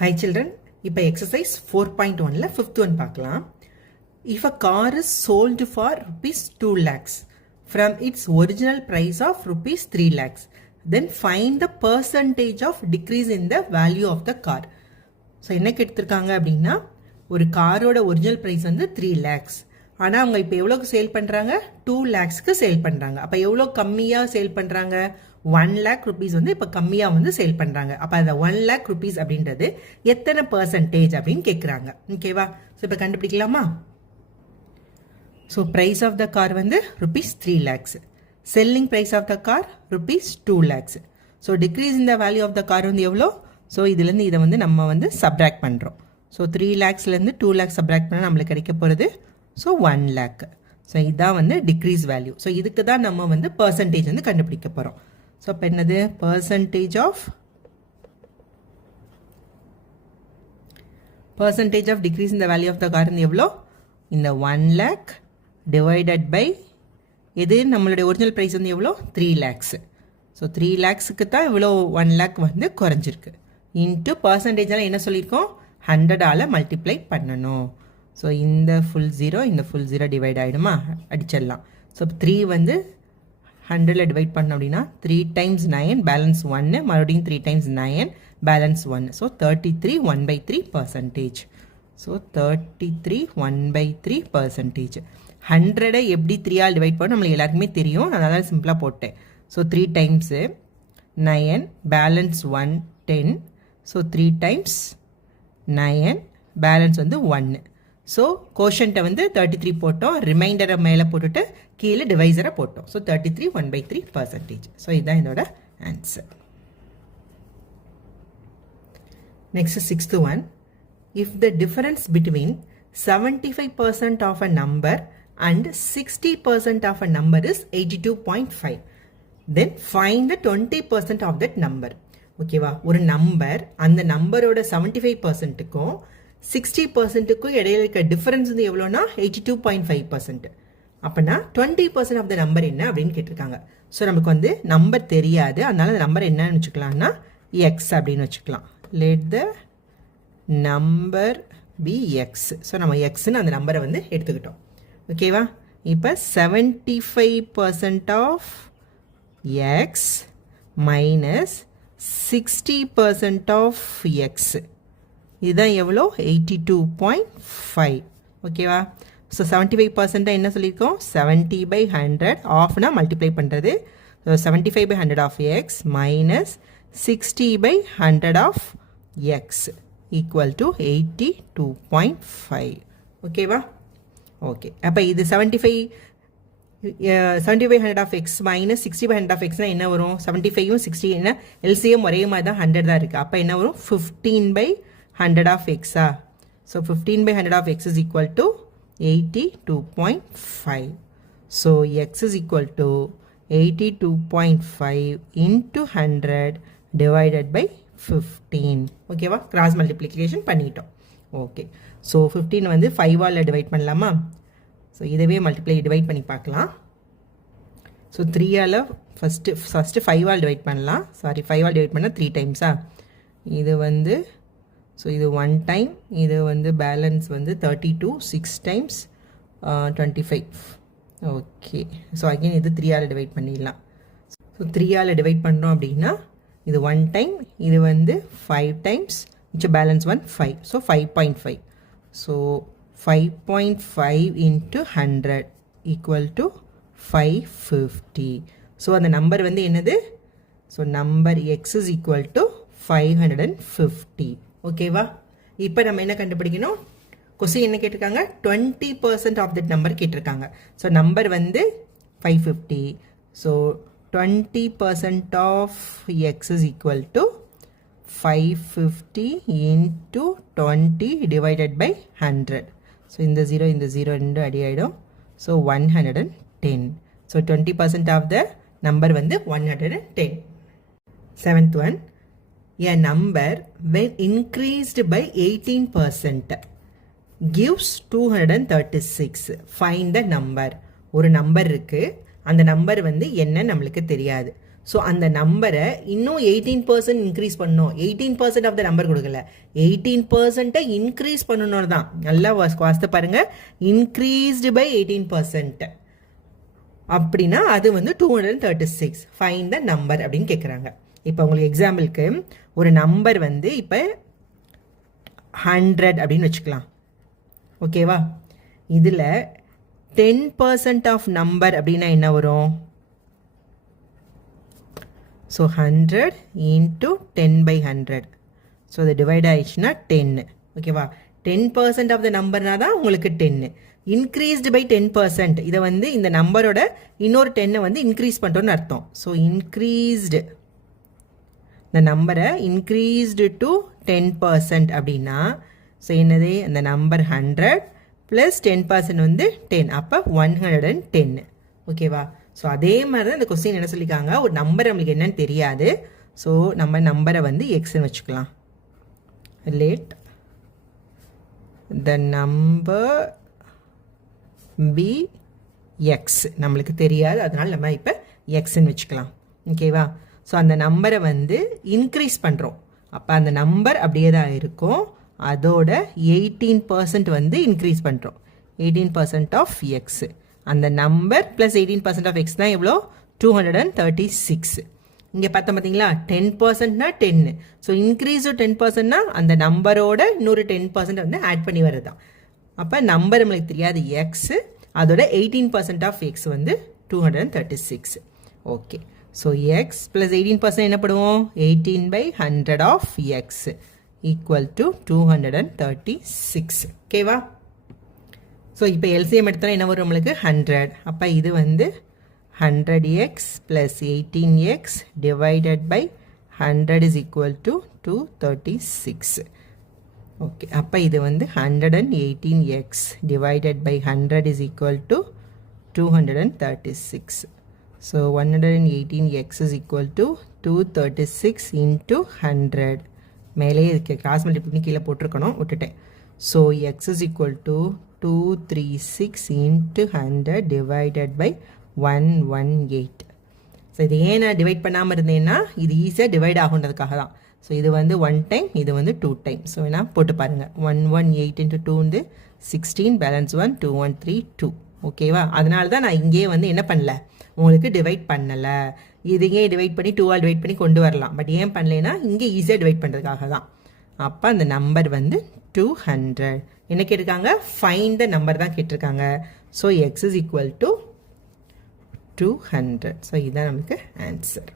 Hi children, இப்போ exercise 4.1ல fifth one பார்க்கலாம். If a car is sold for rupees 2 lakhs from its original price of rupees 3 lakhs, then find the percentage of decrease in the value of the car. So என்ன கேட்டிருக்காங்க அப்படின்னா ஒரு காரோட original price வந்து 3 lakhs. ஆனால் அவங்க இப்போ எவ்வளோக்கு சேல் பண்ணுறாங்க 2 lakhsக்கு சேல் பண்ணுறாங்க. அப்போ எவ்வளோ கம்மியாக சேல் பண்ணுறாங்க 1 lakh rupees வந்து இப்போ கம்மியாக வந்து சேல் பண்ணுறாங்க. அப்போ அந்த 1 lakh rupees அப்படின்றது எத்தனை பர்சன்டேஜ் அப்படின்னு கேட்குறாங்க. ஓகேவா? ஸோ இப்போ கண்டுபிடிக்கலாமா? So price of the car வந்து rupees 3 lakhs. Selling price of the car rupees 2 lakhs. So decrease in the value of the car வந்து எவ்வளோ? ஸோ இதுலேருந்து இதை வந்து நம்ம வந்து சப்ராக்ட் பண்ணுறோம். ஸோ 3 lakhsலேருந்து 2 lakhs சப்ராக்ட் பண்ணால் நம்மளுக்கு கிடைக்க போகிறது ஸோ 1 lakh. ஸோ இதுதான் வந்து டிக்ரீஸ் வேல்யூ. ஸோ இதுக்கு தான் நம்ம வந்து பர்சன்டேஜ் வந்து கண்டுபிடிக்க போகிறோம். ஸோ இப்போ என்னது percentage of decrease in the value of the car எவ்வளோ? இந்த 1 lakh டிவைடட் பை எது நம்மளுடைய ஒரிஜினல் ப்ரைஸ் வந்து எவ்வளோ 3 lakhs. ஸோ 3 lakhsக்கு தான் இவ்வளோ 1 lakh வந்து குறைஞ்சிருக்கு. இன்ட்டு பர்சன்டேஜெலாம் என்ன சொல்லியிருக்கோம் 100ஆல் மல்டிப்ளை பண்ணணும். ஸோ இந்த ஃபுல் ஜீரோ டிவைட் ஆகிடுமா? அடிச்சிடலாம். ஸோ 3 வந்து 100ல் டிவைட் பண்ணோம் அப்படின்னா 3 times 9 பேலன்ஸ் 1, மறுபடியும் 3 times 9 பேலன்ஸ் 1. ஸோ 33 1/3%. ஸோ 33 1/3%. 100 எப்படி 3ஆல் டிவைட் பண்ணணும் நம்மளுக்கு எல்லாருக்குமே தெரியும். அதனால சிம்பிளாக போட்டேன். So 3 times 9 balance 1 10. So 3 times 9 balance வந்து 1. ஸோ கோஷன்ட்டை வந்து 33 போட்டோம், ரிமைண்டரை மேலே போட்டுட்டு கீழே டிவைசரை போட்டோம். ஸோ 33 1/3%. ஸோ இதுதான் இதோட answer. Next 6th one. If the difference between 75% of a number and 60% of a number is 82.5, then find the 20% of that number. ஓகேவா? ஒரு நம்பர் அந்த நம்பரோட 75%க்கும் 60%க்கும் இடையில இருக்க டிஃபரன்ஸ் வந்து எவ்வளோனா 82.5%. அப்போனா 20% ஆஃப் த நம்பர் என்ன அப்படின்னு கேட்டிருக்காங்க. ஸோ நமக்கு வந்து நம்பர் தெரியாது, அதனால அந்த நம்பர் என்னன்னு வச்சுக்கலாம்னா எக்ஸ் அப்படின்னு வச்சுக்கலாம். Let the number be x. So நம்ம எக்ஸ்ன்னு அந்த நம்பரை வந்து எடுத்துக்கிட்டோம். ஓகேவா? இப்போ 75% of x minus 60% of x, இதுதான் எவ்வளோ 82.5. ஓகேவா? ஸோ 75% என்ன சொல்லியிருக்கோம் 70/100 ஆஃப்னா மல்டிப்ளை பண்ணுறது. So 75/100 of x minus 60/100 of x equal to 82.5. ஓகேவா? ஓகே. அப்போ இது 70/100 ஆஃப் எக்ஸ் மைனஸ் 60/100 ஆஃப் எக்ஸ்னால் என்ன வரும்? 75ம் 60 என்ன எல்சிஎம் ஒரே மாதிரி தான் 100 தான் இருக்குது. அப்போ என்ன வரும் 15/100 ஆஃப் எக்ஸா? So 15/100 of x is equal to 82.5. So x is equal to 82.5 into 100 divided by 15. ஓகேவா? கிராஸ் மல்டிப்ளிகேஷன் பண்ணிட்டோம். ஓகே. ஸோ 15 வந்து 5ஆல் டிவைட் பண்ணலாமா? ஸோ இதவே டிவைட் பண்ணி பார்க்கலாம். ஸோ 3ஆல் ஃபஸ்ட்டு 5ஆல் டிவைட் பண்ணலாம். 5ஆல் டிவைட் பண்ணால் 3 டைம்ஸா? இது வந்து ஸோ இது 1 டைம், இது வந்து பேலன்ஸ் வந்து 32, 6 டைம்ஸ் 25. ஓகே. ஸோ அகெயின் இது 3ஆல் டிவைட் பண்ணிடலாம். ஸோ 3ஆல் டிவைட் பண்ணுறோம் அப்படின்னா இது 1 டைம், இது வந்து 5 டைம்ஸ், மிச்சம் balance 1 5. So 5.5. So 5.5 into 100 equal to 550. So அந்த நம்பர் வந்து என்னது? So number X is equal to 550. ஓகேவா? இப்போ நம்ம என்ன கண்டுபிடிக்கணும்? கொஸ்டின் என்ன கேட்டிருக்காங்க 20% ஆஃப் தட் நம்பர் கேட்டிருக்காங்க. ஸோ நம்பர் வந்து 550. So 20% of x is equal to 550 into 20 divided by 100. So இந்த 0 ரெண்டு அடி ஆகிடும். So 110. So 20% of the number வந்து 110. 7th one. A number when increased by 18% gives 236. Find the number. ஒரு number இருக்குது, அந்த நம்பர் வந்து என்ன நம்மளுக்கு தெரியாது. ஸோ அந்த நம்பரை இன்னும் 18% இன்க்ரீஸ் பண்ணணும். 18% ஆஃப் த நம்பர் கொடுக்கல, 18% இன்க்ரீஸ் பண்ணணும் தான். நல்லா வாஸ்து பாருங்க, இன்க்ரீஸ்டு பை 18%. அப்படின்னா அது வந்து 236. ஃபைண்ட் த நம்பர் அப்படின்னு கேட்குறாங்க. இப்போ உங்களுக்கு எக்ஸாம்பிளுக்கு ஒரு நம்பர் வந்து இப்போ 100 அப்படின்னு வச்சுக்கலாம். ஓகேவா? இதில் 10% ஆஃப் நம்பர் அப்படின்னா என்ன வரும்? So 100 into 10/100. ஸோ அது டிவைட் ஆயிடுச்சுன்னா 10. ஓகேவா? 10% ஆஃப் த நம்பர்னா தான் உங்களுக்கு 10. Increased by 10%. இதை வந்து இந்த நம்பரோட இன்னொரு 10 வந்து இன்க்ரீஸ் பண்ணுறோன்னு அர்த்தம். ஸோ இன்க்ரீஸ்டு இந்த நம்பரை இன்க்ரீஸ்டு டு 10% அப்படின்னா ஸோ என்னது? அந்த நம்பர் 100 ப்ளஸ் 10% வந்து 10. அப்போ 110. ஓகேவா? ஸோ அதே மாதிரி தான் இந்த கொஸ்டின் என்ன சொல்லியிருக்காங்க, ஒரு நம்பர் நம்மளுக்கு என்னன்னு தெரியாது. ஸோ நம்ம நம்பரை வந்து எக்ஸ்ன்னு வச்சுக்கலாம். Let the number be x. நம்மளுக்கு தெரியாது, அதனால் நம்ம இப்போ எக்ஸ்ன்னு வச்சுக்கலாம். ஓகேவா? ஸோ அந்த நம்பரை வந்து இன்க்ரீஸ் பண்ணுறோம். அப்போ அந்த நம்பர் அப்படியே தான் இருக்கும். அதோட 18% வந்து இன்க்ரீஸ் பண்ணுறோம். 18% ஆஃப் எக்ஸ். அந்த நம்பர் ப்ளஸ் 18% ஆஃப் எக்ஸ் தான் எவ்வளோ? 236. இங்கே பார்த்தீங்களா? 10%னா 10. ஸோ இன்க்ரீஸ் 10%னா அந்த நம்பரோட இன்னொரு 10% வந்து ஆட் பண்ணி வர்றது தான். அப்போ நம்பர் நம்மளுக்கு தெரியாது எக்ஸ், அதோட 18% ஆஃப் எக்ஸ் வந்து 236. ஓகே. ஸோ எக்ஸ் ப்ளஸ் 18% என்ன பண்ணுவோம்? 18/100 ஆஃப் எக்ஸ் ஈக்குவல் டு 236. ஓகேவா? ஸோ இப்போ எல்சிஎம் எடுத்தோன்னா என்ன வரும் நம்மளுக்கு? 100. அப்போ இது வந்து 100x plus 18x divided by 100 is equal to 236. Okay. அப்போ இது வந்து 118x divided by 100 is equal to 236. So 118x is equal to 236 into 100. மேலே இதுக்கு கிராஸ் மல்டிப்ளிகேஷன் கீழே போட்டிருக்கணும், விட்டுட்டேன். So x is equal to 236 into 100 divided by 118. ஸோ இது ஏன் நான் டிவைட் பண்ணாமல் இருந்தேன்னா இது ஈஸியாக டிவைட் ஆகுன்றதுக்காக தான். ஸோ இது வந்து 1 டைம், இது வந்து 2 டைம். ஸோ வேணா போட்டு பாருங்கள். 118 இன்ட்டு 2 வந்து 16, பேலன்ஸ் 1, 213, 2. ஓகேவா? அதனால தான் நான் இங்கேயே வந்து என்ன பண்ணல, உங்களுக்கு டிவைட் பண்ணலை. இதையே டிவைட் பண்ணி 2ஆல் டிவைட் பண்ணி கொண்டு வரலாம். பட் ஏன் பண்ணலைன்னா இங்கே ஈஸியாக டிவைட் பண்ணுறதுக்காக தான். அப்போ அந்த நம்பர் வந்து 200. என்ன கேட்டிருக்காங்க? ஃபைண்ட் த நம்பர் தான் கேட்டிருக்காங்க. So x is equal to 200. So இதுதான் நமக்கு ஆன்சர்.